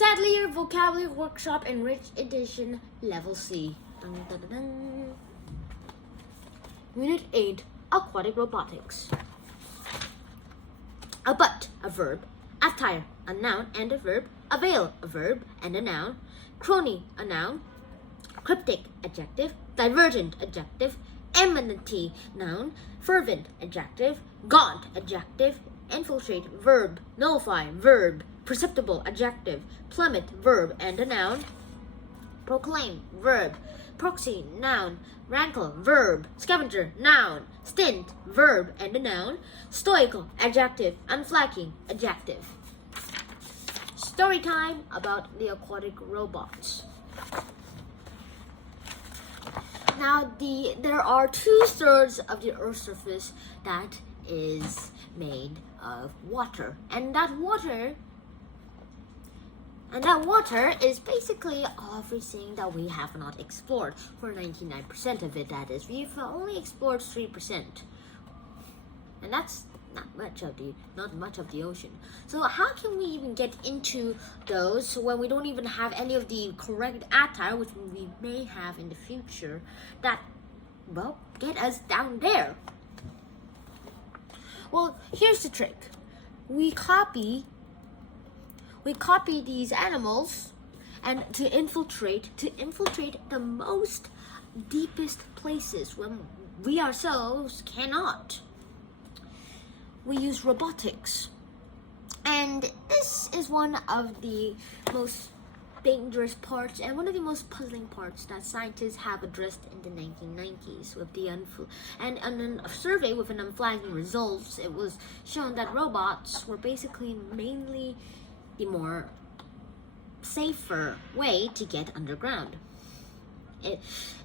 SADLIER Vocabulary Workshop Enriched Edition Level C. Dun, dun, dun, dun. Unit 8, Aquatic Robotics. A but, a verb. Attire, a noun and a verb. Avail, a verb and a noun. Crony, a noun. Cryptic, adjective. Divergent, adjective. Enmity, noun. Fervent, adjective. Gaunt, adjective. Infiltrate, verb. Nullify, verb. Perceptible, adjective. Plummet, verb and a noun. Proclaim, verb. Proxy, noun. Rankle, verb. Scavenger, noun. Stint, verb and a noun. Stoical, adjective. Unflagging, adjective. Story time about the aquatic robots. Now, there are 2/3 of the Earth's surface that is made of water, and that water is basically everything that we have not explored. For 99% of it, that is, we've only explored 3%, and that's not much of the ocean. So how can we even get into those when we don't even have any of the correct attire, which we may have in the future, that, well, get us down there? Well, here's the trick. We copy these animals and to infiltrate the most deepest places when we ourselves cannot. We use robotics, and this is one of the most dangerous parts and one of the most puzzling parts that scientists have addressed in the 1990s with the and in a survey with an unflagging results. It was shown that robots were basically mainly the more safer way to get underground.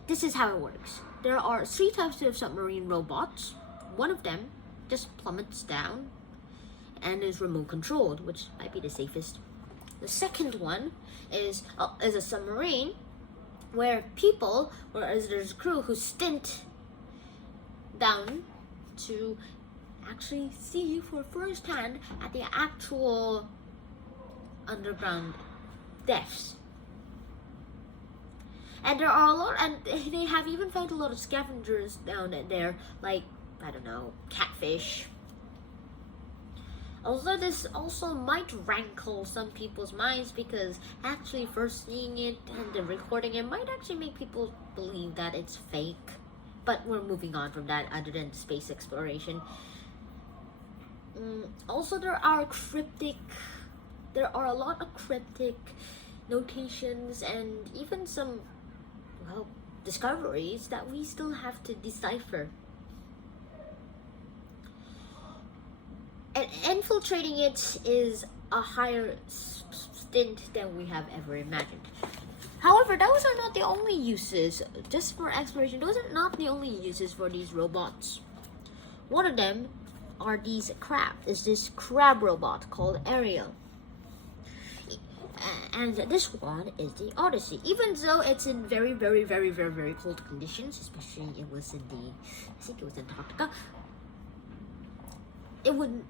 This is how it works. There are 3 types of submarine robots. One of them just plummets down and is remote controlled, which might be the safest. The second one is a submarine where there's a crew who stint down to actually see for first hand at the actual underground depths. And there are a lot, and they have even found a lot of scavengers down there, like, I don't know, catfish. Although this also might rankle some people's minds, because actually first seeing it and then recording it might actually make people believe that it's fake. But we're moving on from that, other than space exploration. Also, there are a lot of cryptic notations and even some, well, discoveries that we still have to decipher. And infiltrating it is a higher stint than we have ever imagined. However, those are not the only uses, just for exploration, those are not the only uses for these robots. One of them are this crab robot called Ariel. And this one is the Odyssey. Even though it's in very, very, very, very, very cold conditions, especially I think it was Antarctica,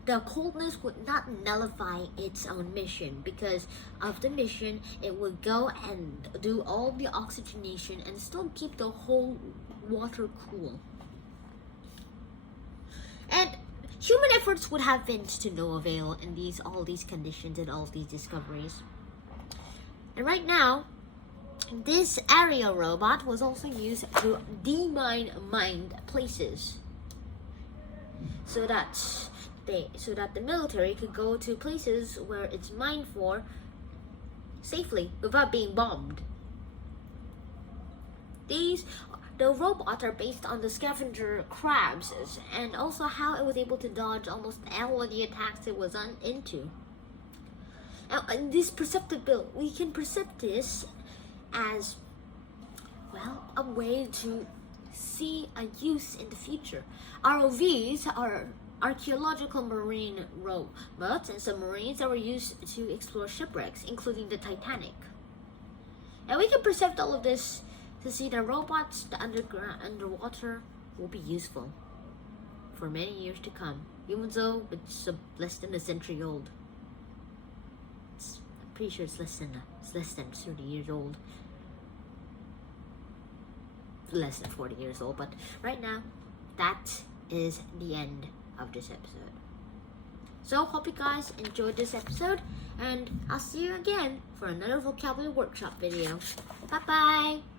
the coldness would not nullify its own mission. Because of the mission, it would go and do all the oxygenation and still keep the whole water cool. And human efforts would have been to no avail in all these conditions and all these discoveries. And right now, this Ariel robot was also used to demine mined places, so that the military could go to places where it's mined for safely without being bombed. The robots are based on the scavenger crabs, and also how it was able to dodge almost all of the attacks it was into. And this perceptibility, we can perceive this as, well, a way to see a use in the future. ROVs are archaeological marine robots and submarines that were used to explore shipwrecks, including the Titanic. And we can perceive all of this to see that robots underwater will be useful for many years to come, even though it's less than a century old. It's pretty sure it's less than 30 years old. Less than 40 years old, but right now, that is the end of this episode. So, hope you guys enjoyed this episode, and I'll see you again for another vocabulary workshop video. Bye-bye!